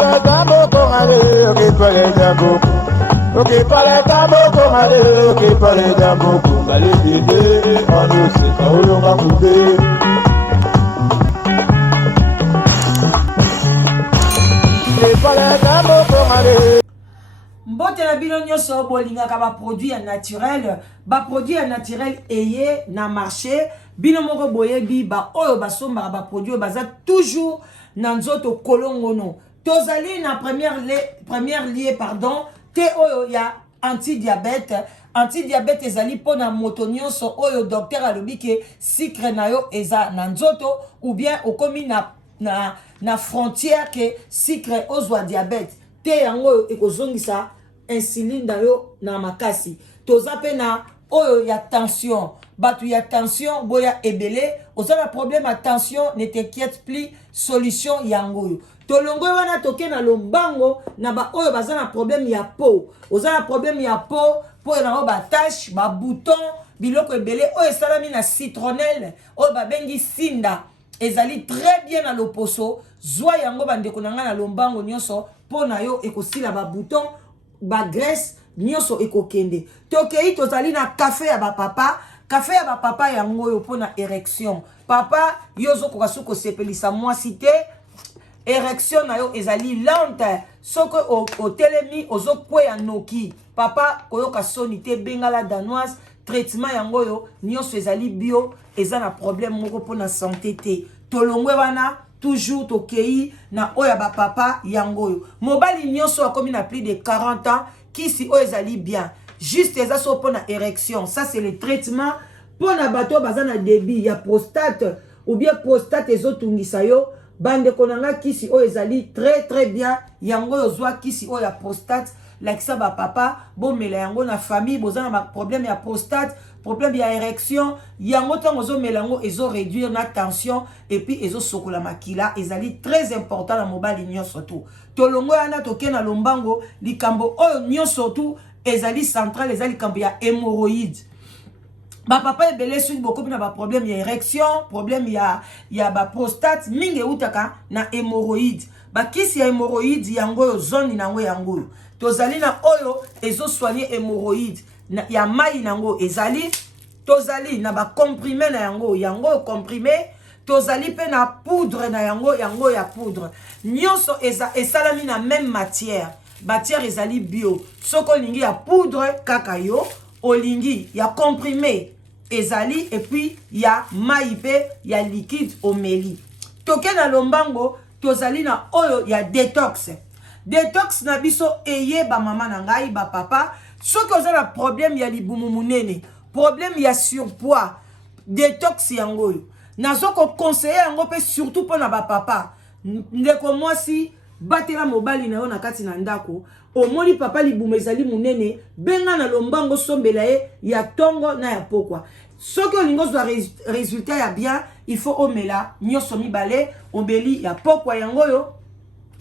parle tambo kongale, qui parle tambo. Ok, parle tambo kongale, qui parle tambo kongale, dede, on nous sait quand on va couper. Qui parle tambo kongale. Mbote na bino nyonso bolingaka ba produit naturel eye na marché bino moko boyebi ba oyo basomba ba produit baza toujours na nzoto kolongono tozali na première lié pardon te oyo ya antidiabète ezali pona moto nyonso oyo docteur alobi ke sucre na yo eza na nzoto ou bien okomi na frontière ke sucre ozwa diabète te yango ekozongisa insuline na yo na makasi toza pe na oyo ya tension batu ya tension boya ebele ozala problème ya tension ne t'inquiète plus solution yango yo tolongo wana toke na lombango na ba oyo baza na problème ya peau ozala problème ya peau na ba tache ba bouton biloko ebele oyo esalami na citronnelle oyo babengi sinda ezali très bien na loposo zwa yango bandeko na nga na lombango nyonso po na yo ekosila ba bouton ba graisse nyonso ekokende tokei tozali na café ya ba papa yango yo pona érection papa yozo kokasu ko sepelisa mwasi te érection na yo ezali lente soko otelemi ozo kweya noki papa koyoka soni te bengala danoise traitement yango yo nyonso ezali bio eza na problème moko pona santé te tolongwe wana toujours tokei na oya ba papa yangoyo mobali nyonso akomi na plus de 40 ans kisi oyo ezali bien juste eza so pona érection ça c'est le traitement pona bato baza na débit ya prostate ou bien prostate ezotungisa yo bande konanga kisi oyo ezali très bien yangoyo zwa kisi oyo ya prostate lakisa ba papa bomela yango na famille boza na problème ya prostate problème ya érection yango tango zo melango ezo réduire na tension et puis ezo sokola makila ezali très important na mobali nyonso tout tolongo yana toke na lombango likambo oyo nyonso tout ezali central ezali likambo ya hémorroïde ba papa ebele soki bokomi na ba problème ya érection problème ya ba prostate mingi utaka na hémorroïde ba kisi ya hémorroïde yango yo zone nango yango tozali na oyo ezo soigner hémorroïde ya mai nango ezali tozali na ba comprimé na yango comprimé tozali pe na poudre na yango ya poudre nyonso esalami na même matière ezali bio soko lingi ya poudre kaka yo olingi ya comprimé ezali et puis ya mai pe ya liquide omeli toke na lombango tozali na oyo ya détox na biso eye ba mama na ngai ba papa soki oza na problème ya libumu munene problème ya surpoids détox yango yo nazoko conseiller yango pe surtout pona ba papa ndeko mwasi batela mobali na yo na kati na ndako omoni papa libumu ezali munene benga na lombango sombela ye ya tongo na ya pokwa soki olingo zwa résultat ya bien il faut omela nyonso mibale obeli ya pokwa yango yo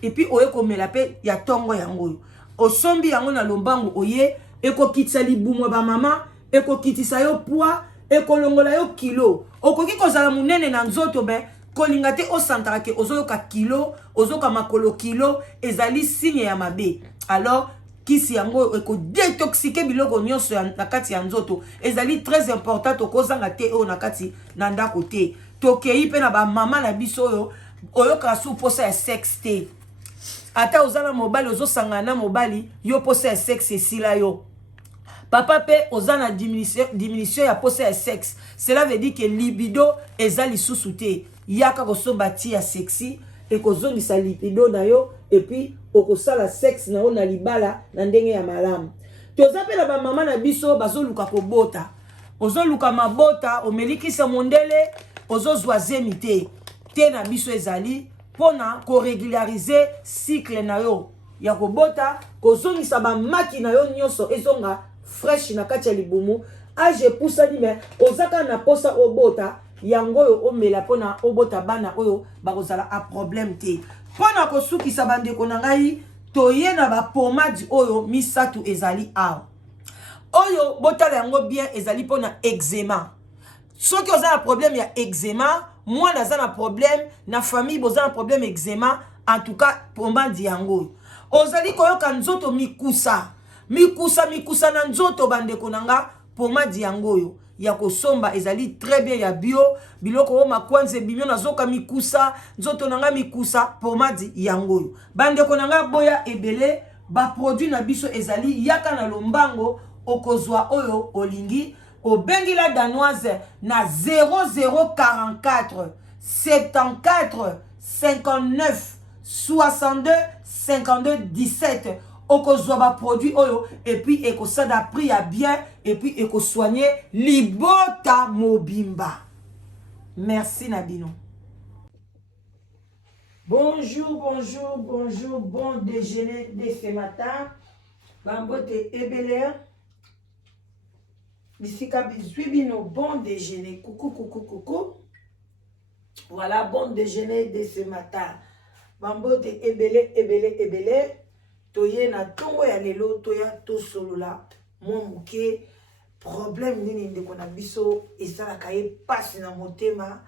et puis oye komela pe ya tongo yango yo osombi yango na lombango oye ekokitisa libumu ba mama ekokitisa yo poids ekolongola yo kilo okoki kozala munene na nzoto be kolinga te osantaka ke ozoyoka kilo ozoka makolo kilo ezali signe ya mabe alors kisi yango ekodetoxike biloko nyonso na kati ya nzoto ezali très important tokozanga te oyo na kati na ndako te tokei pe na ba mama na biso oyo oyoka su posa ya sexe te ata ozana mobali ozosangana na mobali yo posa ya sexe esila yo papa pe ozana diminution ya posa ya sexe cela veut dire que libido eza lisusu te yaka kosomba ti ya sexy ekozongisa libido na yo et puis okosala sexe na yo na libala na ndenge ya malamu toza pe na ba mama na biso bazoluka kobota ozoluka mabota omelikisa mondele ozozwa zemi te na biso ezali pona ko régulariser cycle na yo ya kobota kozongisa ba maki na yo nyonso ezonga fresh na kati ya libumu age pusani me ozaka na posa obota yango yo omela pona obota bana oyo bakozala a problème te pona kosukisa bandeko na ngai toye na ba pomade oyo misatu ezali awa oyo botala yango bien ezali pona eczéma soki oza na problème ya eczéma moi naza na problème na famille boza na problème eczéma en tout cas pomadi yango ozali koyoka nzoto mikusa na nzoto bandeko nanga pomadi yango ya kosomba ezali très bien ya bio biloko o makwanze bimio nazoka mikusa nzoto nanga mikusa pomadi yango bandeko nanga boya ebele ba produit na biso ezali yaka na lombango okozwa oyo olingi obengi la danoise na 0044 74 59 62 52 17 okozwa ba produit oyo et puis ekosada prix à bien et puis ekosoigner libota mobimba. Merci Nabino. Bonjour, bon déjeuner de ce matin. Bambote ebele. Bisika bino, bon déjeuner. Coucou. Voilà, bon déjeuner de ce matin. Bambote ebele. Toye na tongo ya lelo, toya to solola. Mon muke, problème nini ndeko na biso, esalaka ye pasi na motema.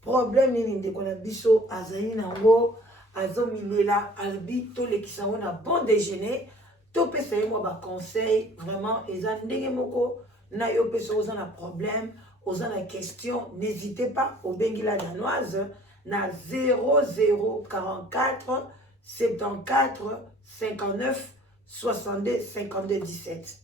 Problème nini ndeko na biso, azali nango, azomilela, albi, to lekisa na bon déjeuner. To pesa ye mwa ba conseil, vraiment, eza ndenge moko, na yo pesa oza na problème, oza na question, n'hésitez pas, au bengi la danoise, na 0044 74 59 62 52 17.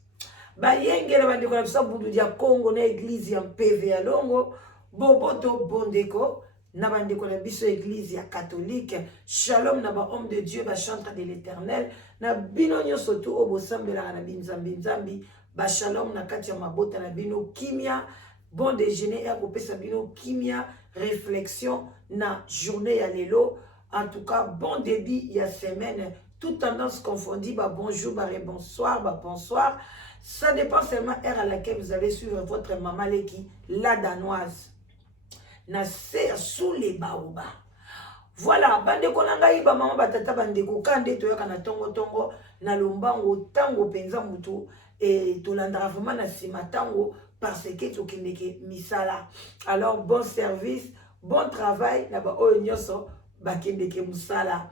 Bayengela bandeko na biso budu dia Congo na église ya PV ya Longo, boboto bondeko na bandeko na biso église ya catholique. Shalom na ba homme de Dieu ba chantre de l'Éternel na bino nyoso tu obosambela na binzambi ba shalom na kati ya mabota na bino kimia. Bon déjeuner ya kopesa bino kimia réflexion na journée ya lelo. En tout cas, bon début, il y a semaine, toute tendance confondue, bah bonjour, bah bonsoir, bah bonsoir. Ça dépend seulement heure à laquelle vous allez suivre votre maman Leki, la danoise. Na serre sous les baobas. Voilà, bande konanga ba maman batata bande ko kande to yaka na tongo na lombango tango penza mutu et to landra vraiment na sima tango parce que to kindeke misala. Alors bon service, bon travail na ba oyo nyoso bakendeke musala.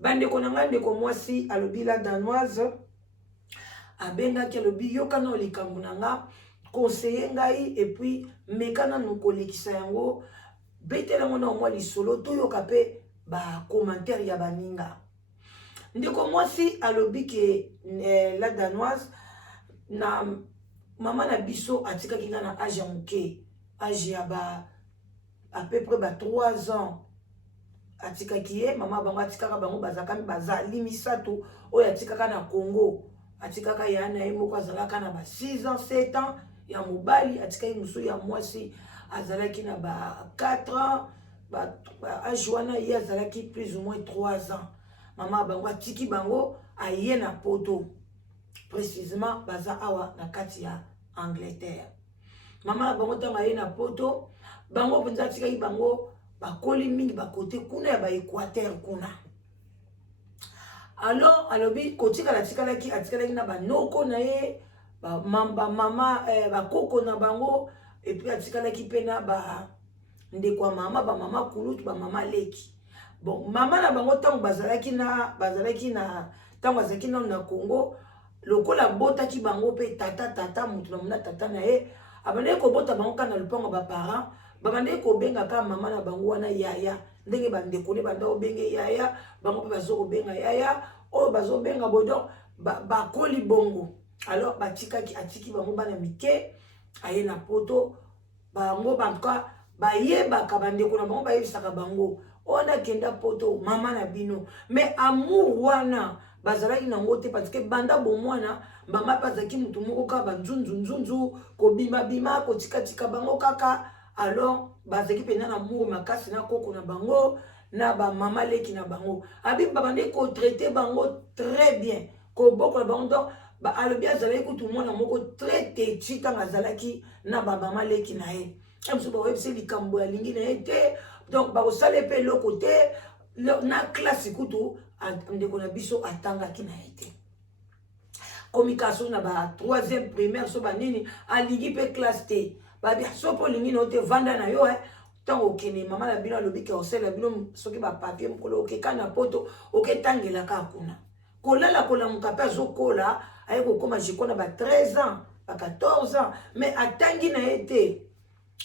Bande konanga ndeko mwasi alobi la danoise abenga ke lobi yokana olikambu nanga conseiller ngai et puis mekana nukolekisa yango betela ngona mwa lisolo to yoka pe ba commentaire ya baninga. Ndeko mwasi alobi ke la danoise na mama na biso atika kinga na âge muke âge ya ba à peu près ba 3 ans atika kiye mama bango atika ka bango bazakami bazali misato oyo atika ka na Congo atika ka yana ye moko azalaka na ba 6 ans 7 ans ya mobali atika ye musu ya mwasi azalaki na ba 4 ans ba ajuana ye azalaki plus ou moins 3 ans mama bango atiki bango aye na poto précisément baza awa na kati ya Angleterre. Mama bango tanga ye na poto bango penza atika bango bakoli mingi bakote kuna ya ba Équateur kuna. Alors alobi kotika la tikalaki atikalaki na banoko na ye ba mama bakoko na bango et puis atikalaki pena ba ndekwa mama ba mama kulutu ba mama leki. Bon mama na bango tango bazalaki na tango azalaki na Congo lokola botaki bango pe tata mutu na muna tata na ye abane ko bota bango kana lupango ba parents babande ko benga ka mama na bango wana yaya ndenge bande kone banda obenge yaya bango pe bazo benga yaya o bazo benga bodo ba koli bongo. Alors batikaki atiki bango bana mike aye na poto bango banka bayeba ka bande kona bango bayebisaka bango ona kenda poto mama na bino mais amour wana bazalaki nango te parce que banda bomwana mama pazaki mutu moko ka banzunzu ko bima ko tika bango kaka. Alors bazaki pena na amour makasi na koko na bango na ba mama leki na bango abi babande ko traiter bango très bien ko boko na bango donc ba alobi azalaki kutu mwana moko très têtu tanga azalaki na ba mama leki na ye amso ba webse likambo ya lingi na ye te donc ba osale pe loko te na classe kutu ndeko na biso atangaki na ye te communication na ba 3e primaire so ba nini alingi pe classe te ba bi so po lingi no te vanda na yo tant okene mama na bino alobi ke osala bino soki ba papier mokolo okeka na poto oketangela ka kuna kolala kolamuka pe azokola aye kokoma jikona ba 13 ans ba 14 ans mais atangi na ye te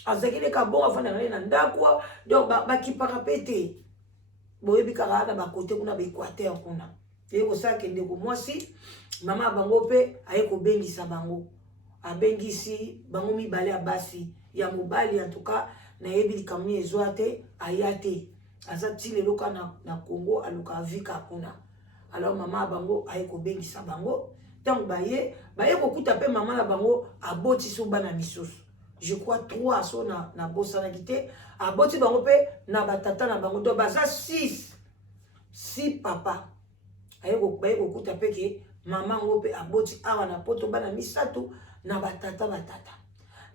azakile ka bon afanda na ndako donc bakipaka pe te boyebi kaka na bakote kuna baéquateur kuna ye kosala kende ko mwasi mama bango pe aye kobengisa bango abengisi bango mibale ya basi ya mobali en tout cas na yebi likamni ezwa te aya te aza ti lelo ka na Congo aluka avika kuna alors mama bango aye kobengisa bango tant baye kokuta pe mama na bango aboti so bana misusu je crois 3 so na bosana kité aboti bango pe na batata na bango do baza 6 papa aye kokuta pe ke mama ngo pe aboti awa na poto bana misato na batata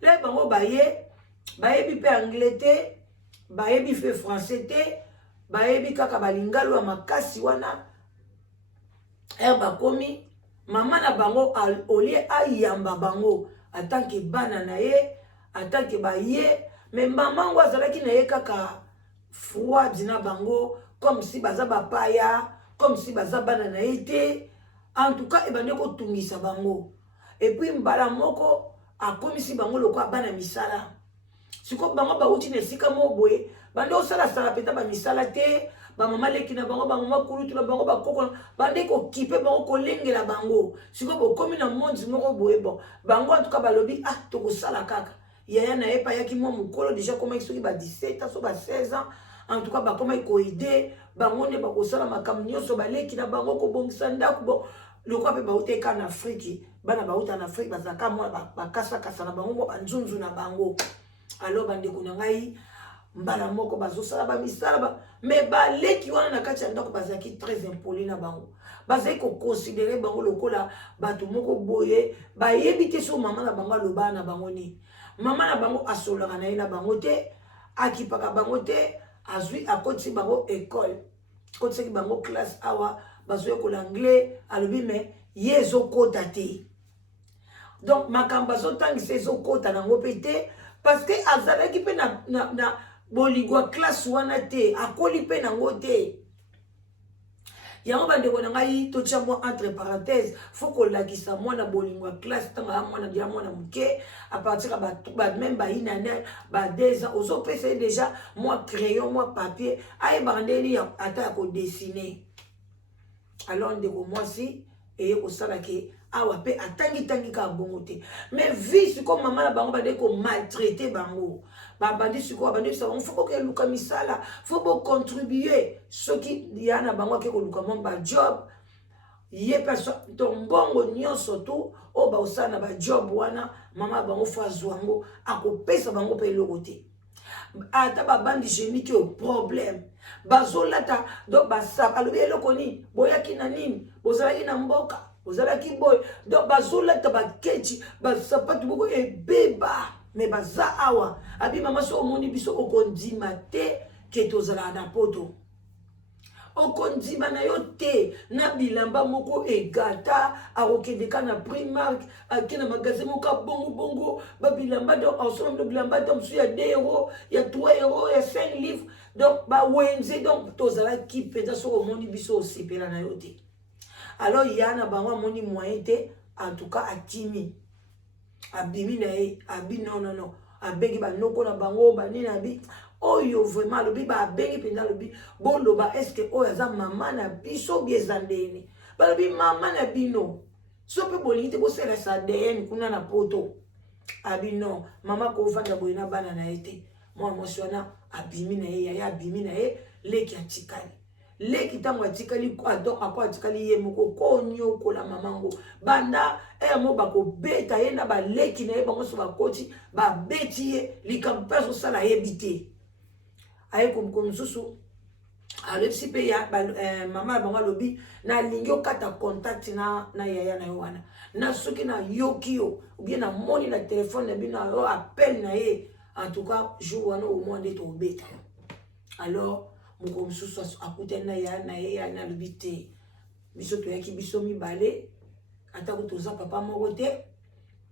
le bango bayebi pe anglais te bayebi fe français te bayebi kaka balingalo ya makasi wana bakomi mama na bango olie ayamba bango atanke bana na ye atanke baye mais mama ngo azalaki na ye kaka froid na bango comme si baza bapaya comme si baza bana na ye te en tout cas ebande kotungisa bango et puis mbala moko akomisi bango lokwa bana misala siko bango bauti na esika mo boye bande osalasala peta bamisala te bamama leki na bango bamama kulutu na bango bakoko bande kokipe bango kolengela bango siko bokomi na mondi moko boye bon bango en tout cas balobi tokosala kaka yaya na ye pa yaki mwa mokolo déjà komaki soki ba 17 ans so ba 16 ans en tout cas bakomaki koide bango nde bakosala makambo nyonso baleki na bango kobongisa ndako bon lokwa pe bauteka na Afrique bana bauta na Afrique bazaka mwa bakasakasa na bango banzunzu na bango alors bandeko na ngai mbala moko bazosala bamisala mais baleki wana na kati ya ndako bazaki très impoli na bango bazaki koconsidere bango lokola bato moko boye bayebi te so mama na bango aloba na bango ni mama na bango asolaka na ye na bango te akipaka bango te azwi akotisi bango école kotisaki bango classe awa bazoyekola anglais alobi mais ye ezokota te donc makambo azotangisa ezokota nango pe te parce que azalaki pe na boligwa classe wana te akoli pe nango te yango bandeko na ngai totia mwa entre parenthèse faut kolakisa mwana bolingwa classe tanga mwana dia mwana muke à partir ba même ba inane ba 2 ans ozopesa déjà moi crayon moi papier ay bandeli ata ko dessiner alors ndeko mwasi eye kosala ke awa pe atangi ka bongo te mais vie siko mama na bango bande ko maltraiter bango babandi siko bandi ça on faut que luka misala faut bo contribuer ce qui yana bango ke ko luka ba job ye personne ton bongo nyonso to o ba osana ba job wana mama bango fa zwango akopesa bango pe lokote ata babandi chimique au problème bazolata donc basaka alobi eloko nini boyaki na nini bozalaki na mboka bozalaki boy donc bazolata baketi basapatu boko ebeba mais baza awa abi mama so omoni biso okondima te ke tozala na poto okondima na yo te na bilamba moko egata akokendeka na Primark akena magasin moko bongo babilamba donc ensemble bilamba donc il y a 2 euros il y a 3 euros il y a 5 livres donc ba wenze donc tozala ki peza so omoni biso osepela na yo te alors yana bango moni moyen te en tout cas akimi abimi na ye abi non abengi banoko na bango banini abi oyo vraiment lobi ba bengi penda lobi boloba est-ce que oyo za mama na biso biezandeni balobi mama na bino so pe bolingi te bosela sa DN kuna na poto abi non mama ko vanda boyina bana na ete moi mosiona abimi na ye ya abimi na ye leki atikali leki tango atikali donc akwa atikali ye moko konyo kola mamango banda mo bako beta ye na ba leki na ye bango so bakoti ba beti ye likampeso sala yebite aye komsusu alepsi pe ya mama bango lobi na lingyo kata contact na yaya na yo wana na soki na yokio ou bien na moni na téléphone na bino na appel na ye en tout cas jour wana au moins de to beta alors moko mususu akute na ya na ye ya na lobi te biso to yaki biso mibale atako toza papa moko te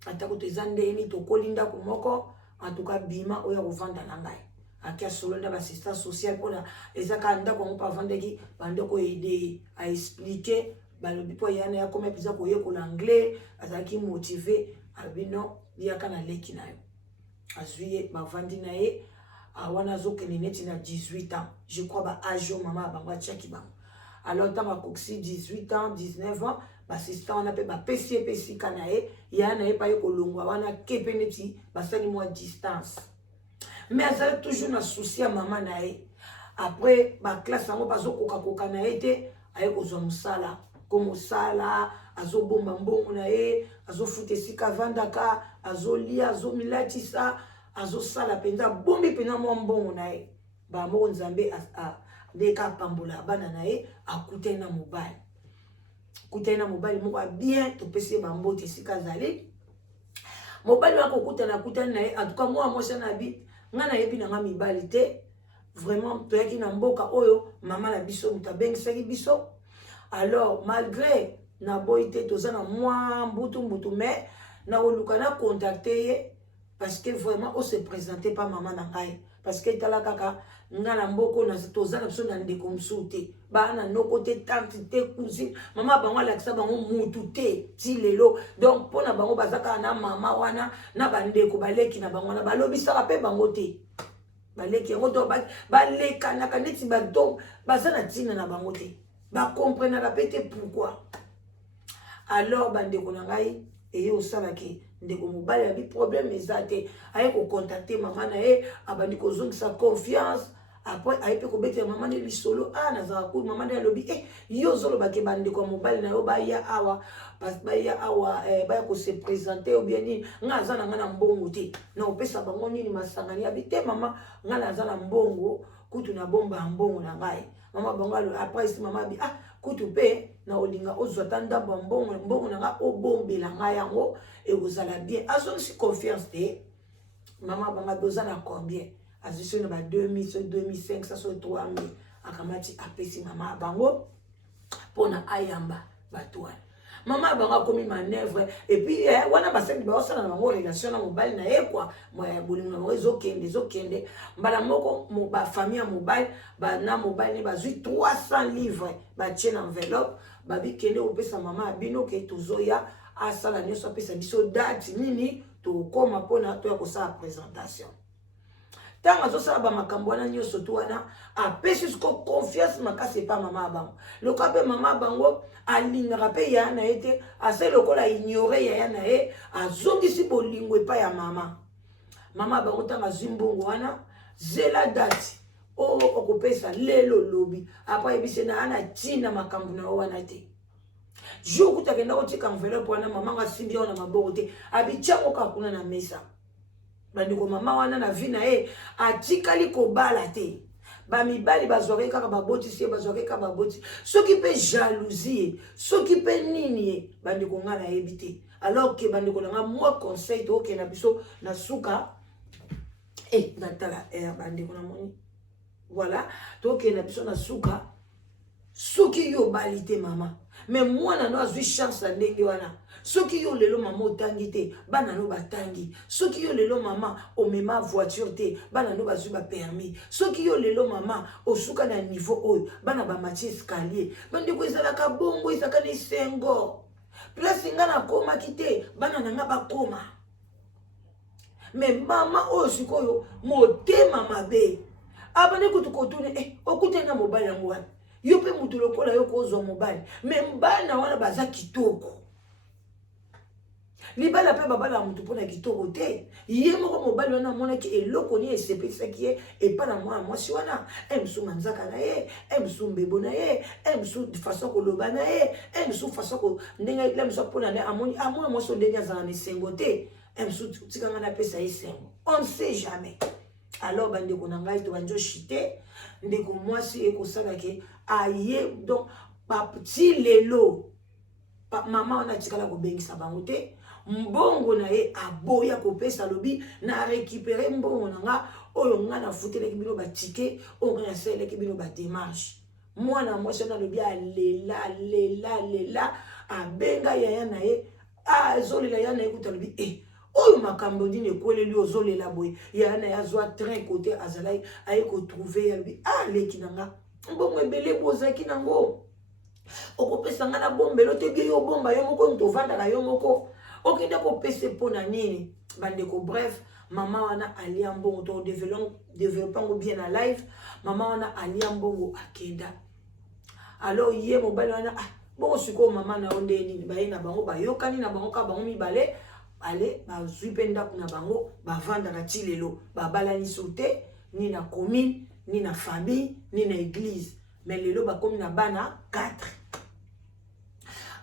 atako toza ndeni to kolinda ko moko en tout cas bima oya kovanda na ngai akia solo na assistance sociale pona ezaka ndako ngo pa vandeki bandeko aider à expliquer balobi po yana ya comme pisa ko yekola anglais azaki motivé abino yaka na leki na yo azuye bavandi na ye wana zokene neti na 18 ans je crois ba âge maman bango chaki bango alors tant ma coxi 18 ans 19 ans assistant on appelle ba PC kanae yana ye pa yeko longwa wana kepeneti basali moi distance mais azali toujours na souci à maman na ye après ba classe ngo bazo koka na ye te aye kozwa musala ko musala azobomba mbongo na ye azofuta esika vandaka azolia azomilatisa azosala penza bombi pena mwa mbongo na ye ba moko nzambe deka pambola bana na ye akute na mobile kutana mobile moko bien to pese bambote esika zali mobile wako kutana na ye en tout cas moi mwasa na bi nga na yebi na nga mibali te vraiment to yaki na mboka oyo mama na biso mutabengisaki biso alors malgré na boite toza na mwa mbutu mais na oluka na contacter ye parce que vraiment on se présentait pas maman na ngai parce que tala kaka nga na mboko na toza na biso na ndeko msute bana noko te tante te cousine mama bango alakisa bango mutu te ti lelo donc pona bango bazaka na mama wana na bandeko baleki na bango na balobisaka pe bango te baleki yango to baleka na kaneti badom baza na tina na bango te ba comprendre ka pe te pourquoi alors bandeko na ngai eye osalaki ndeko mobali ya bi problème ezate aye ko contacter maman na ye abandi ko zongisa confiance après aye pe ko bete maman ne lisolo nazaka ku maman ne lobi yo zolo ba ke bandeko mobali na yo ba ya awa parce ba ya awa ba ko se présenter ou bien ni nga za na mbongo te na opesa bango nini masangani ya bi te maman nga na za na mbongo kutu na bomba mbongo na ngai mama bango après si maman bi kutu pe na olinga ozwata ndamba mbongo na nga obombela nga yango ekozala bien azongisi confiance te mama banga doza na combien azisi na ba 2000 2500 so 3000 akamati apesi mama bango pona ayamba batwa mama banga komi manœuvre et puis wana basali ba osana na bango relation na mobile na ye kwa moya bolingo na ezokende mbala moko mo ba famille mobile ba na mobile ne bazui 300 livres ba tien enveloppe ba bikende opesa mama bino ke tozoya asala nyoso apesa biso date nini to koma pona to ya kosala présentation tanga azosala ba makambo wana nyoso to wana apesi ko confiance makasi pa mama bango lokabe mama bango alingaka pe ya na ete ase lokola ignorer ya na ye azongisi bolingo pa ya mama bango tanga zimbongo wana zela date okopesa lelo lobi apa ebise na ana tina makambo na wana te jour kutakenda kotika enveloppe wana mama nga simbi wana maboko te abichango kakuna na mesa bandiko mama wana na vie na ye atikali kobala te bamibali bazwaki kaka baboti sie bazwaki kaka baboti soki pe jalousie soki pe nini bandiko nga na yebi te alors que bandiko nga moi conseil to ke na biso na suka natala bandiko na moni voilà to ke na biso na suka soki yo balite mama mais mwana no azwi chance na ndenge wana soki yo lelo mama otangi te bana no batangi soki yo lelo mama omema voiture te bana no bazwi ba permis soki yo lelo mama osuka na niveau oyo bana ba mati escalier bandeko ezalaka bongo ezaka na sengo place nga na koma kite bana na nga bakoma mais mama oyo sikoyo motema mabe abane kutukotune okute na mobile yango wana yo pe mutu lokola yo kozwa mobile mais mbana wana baza kitoko libala pe babala mutu pona kitoko te ye moko mobile wana mona ki eloko ni esepesa ki e pa na mwasi wana emsu manzaka na ye emsu mbebo na ye emsu façon ko loba na ye emsu façon ko ndenga lemso pona ne amoni mwasi ndenge azana ne sengo te emsu tikanga na pesa ye sengo on sait jamais alors bandeko na ngai to banjo chité ndeko mwasi ekosala ke aye donc papti lelo mama wana tikala ko bengisa bango te mbongo na ye aboya kopesa lobi na récupérer mbongo na nga oyo nga na futele ki bino ba ticket o nga sele ki bino ba démarche mwana mwasi na lobi alela abenga yaya na ye azolela ya na ye kutalobi oyo makambo dine kweleli ozolela boye ya na yazwa train côté azalai aye ko trouver yalbi leki nanga mbongo ebele bozaki nango okopesa nga na bombelo te bie yo bomba yo moko ntovanda na yo moko okende kopesa pona nini bandeko. Bref, mama wana alia mbongo to développango bien na live, mama wana alia mbongo akenda. Alors ye mobali wana bon siko mama na onde nini baye na bango bayokani na bango ka bango mibale ale bazwi pe ndako na bango bavanda na tilelo babalani soute ni na commune ni na famille ni na église, mais lelo bakomi na bana 4.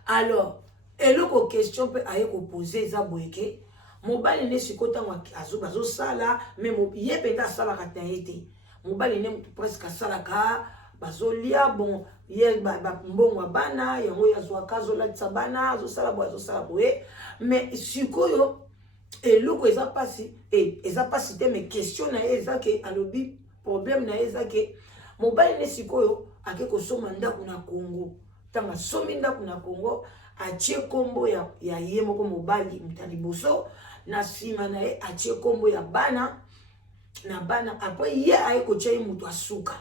Alors eloko question pe aye ko poser za boyeke mobali ne sikota ngwa bazo sala mais ye pe ta sala ka taete mobali ne presque sala ka bazolia bon ye mbongo bana yango yazwa kazo la tsabana zo sala boye mais sikoyo eloko eza pasi te mais question na eza ke alobi problème na eza ke mobali ne sikoyo ake ko soma ndako na Congo tanga somi ndako na Congo atie kombo ya ye moko mobali mutali boso na sima na ye atie kombo ya bana na bana après ye aye ko tia mutu asuka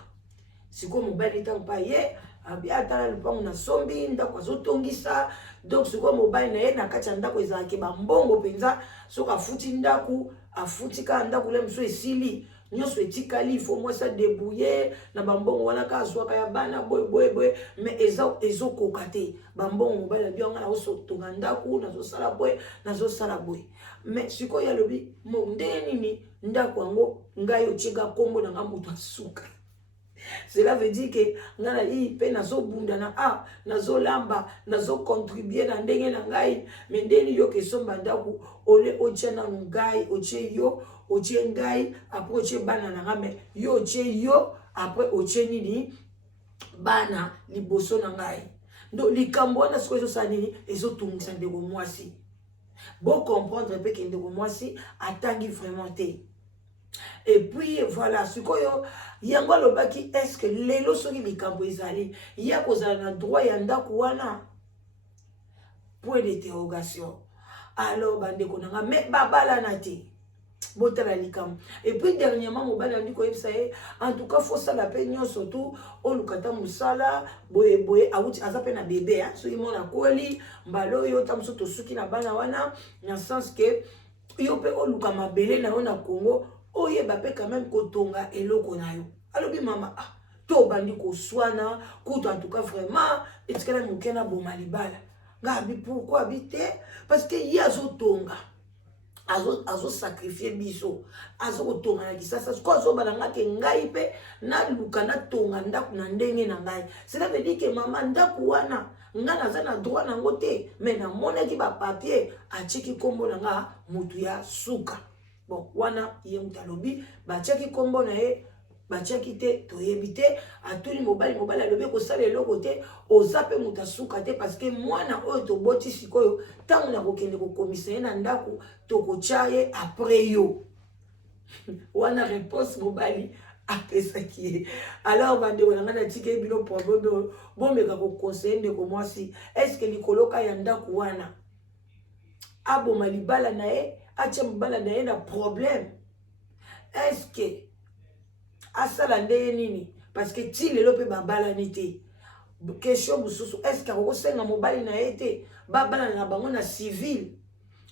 siko mobali tampa ye abia atala lupango na sombi ndako azotongisa donc siko mobali na ye na kati ya ndako ezalaki bambongo penza soka afuti ndako afuti ka ndako le mso esili nyonso etikali faut moi ça débrouiller na bambongo wana ka azwaka ya bana boy mais ezokoka te bambongo mobali abia nga na osotonga ndako nazosala boy mais siko ya lobi ndenge nini ndako yango ngai otieka kombo na nga mutu asuka. Cela veut dire que ngana yi pe nazobunda na nazolamba nazocontribuer na ndenge na ngai mais ndeni yo ke somba ndaku ole otia na ngai otie yo otie ngai après otie bana na nga mais yo otie yo après otie nini bana liboso na ngai donc likambo na siko ça nini ezotungisa ndeko mwasi bon comprendre pe ke ndeko mwasi atangi vraiment te. Et puis voilà, ce que yango lobaki est-ce que lelo soki likambo ezali ya kozala na droit ya ndako wana point d'interrogation. Alors bandeko nanga me babala na te botala likambo. Et puis dernièrement mobali andi ko yebisa ye en tout cas faut ça la peine surtout olukata musala boye awuti azape na bébé so imona koli mbalo yo tamso to suki na bana wana na sens que yo pe oluka mabele na yo na Congo oye bape quand même kotonga eloko na yo alobi mama to bandi ko swana kuto en tout cas vraiment etikala mukena boma libala ngabi pourquoi bité parce que yazo tonga azo sacrifier biso azo kotonga na kisasa ko azo balanga ke ngai pe na luka na tonga ndaku na ndenge na ngai cela veut dire que mama ndaku wana nga naza na droit nango te mais na monaki ba papier achiki kombo na nga mutu ya suka. Bon, wana ye mutalobi bachaki kombo na ye bachaki te toyebi te atuli mobali alobi ko sala eloko te ozape mutasuka te parce que mwana oyo to boti sikoyo tango na kokende ko komisa na ndako to ko chaye après yo wana réponse mobali apesaki. Alors bande wana ngana tike bino problème bomeka ko conseiller ndeko mwasi est-ce que likoloka ya ndako wana aboma libala na ye acha mbala na ye na problème est-ce que asala ndeye nini parce que ti lelo pe babala ni te question bususu est-ce que akosenga mobali na ye te babala na bango na civil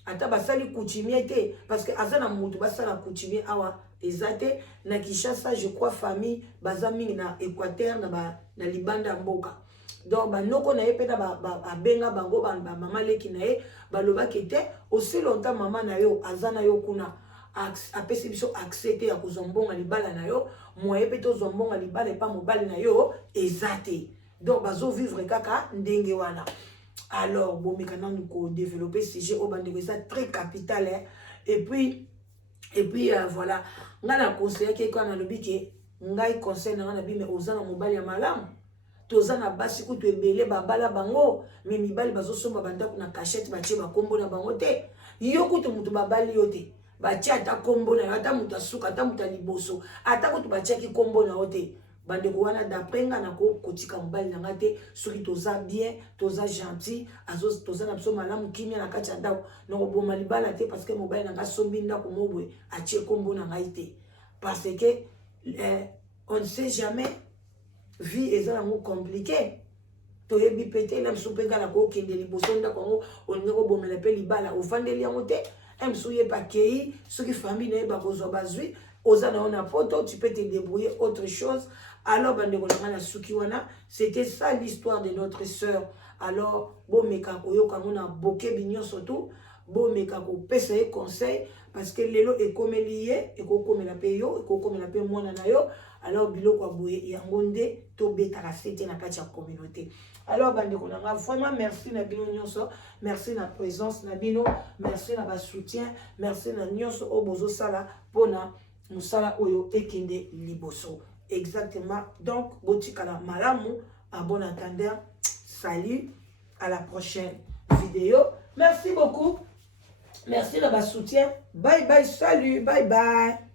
ata basali coutumier te parce que azana mutu basala coutumier awa ezate na Kinshasa je crois famille baza mingi na Équateur na libanda mboka donc banoko na ye pe na abenga bango ba mama leki na ye balobaki te aussi longtemps mama na yo azana yo kuna apesi biso accepter ya kozombonga libala na yo moye pe to zombonga libala pa mobali na yo ezate donc bazo vivre kaka ndenge wana. Alors bomeka nanu ko développer sujet au bande ça très capital hein? et puis voilà ngana conseiller ke kwa na lobiki ngai conseil na ngana bi mais ozana mobali ya malamu tozana basi kutu ebele babala bango mais mibali bazosomba bandako na cachette batie bakombo na bango te yo kutu mutu babali yo te batie ata kombo na ata mutu asuka ata mutu liboso ata kutu batie ki kombo na ote bandeko wana d'après nga na kotika mobali na nga te soki toza bien toza gentil toza na biso malamu kimia na kati ya ndako nakoboma libala te parce que mobali na nga sombi ndako mobwe atie kombo na ngai te parce que on ne sait jamais vie eza nango compliqué toyebi pete na biso mpe nga na kokende liboso ndako yango olingi kobomela mpe libala ofandeli yango te biso yeba akei soki famille na ye bakozwa bazwi oza na yo na poto tu peux te débrouiller autre chose. Alors bandeko na nga na suki wana c'était ça l'histoire de notre sœur. Alors bomeka koyoka ngo na bokebi nyonso tu bomeka kopesa ye conseil parce que lelo ekomeli ye ekokomela mpe yo ekokomela mpe mwana na yo. Alors biloko ya boye yango nde tobetaka sete na kati ya communauté. Alors bandeko na nga vraiment merci na bino nyonso, merci na présence na bino, merci na ba soutien, merci na nyonso o bozo sala pona musala oyo ekende liboso. Exactement. Donc botikala malamu à bon entendeur. Salut, à la prochaine vidéo. Merci beaucoup. Merci de votre soutien. Bye bye, salut, bye bye.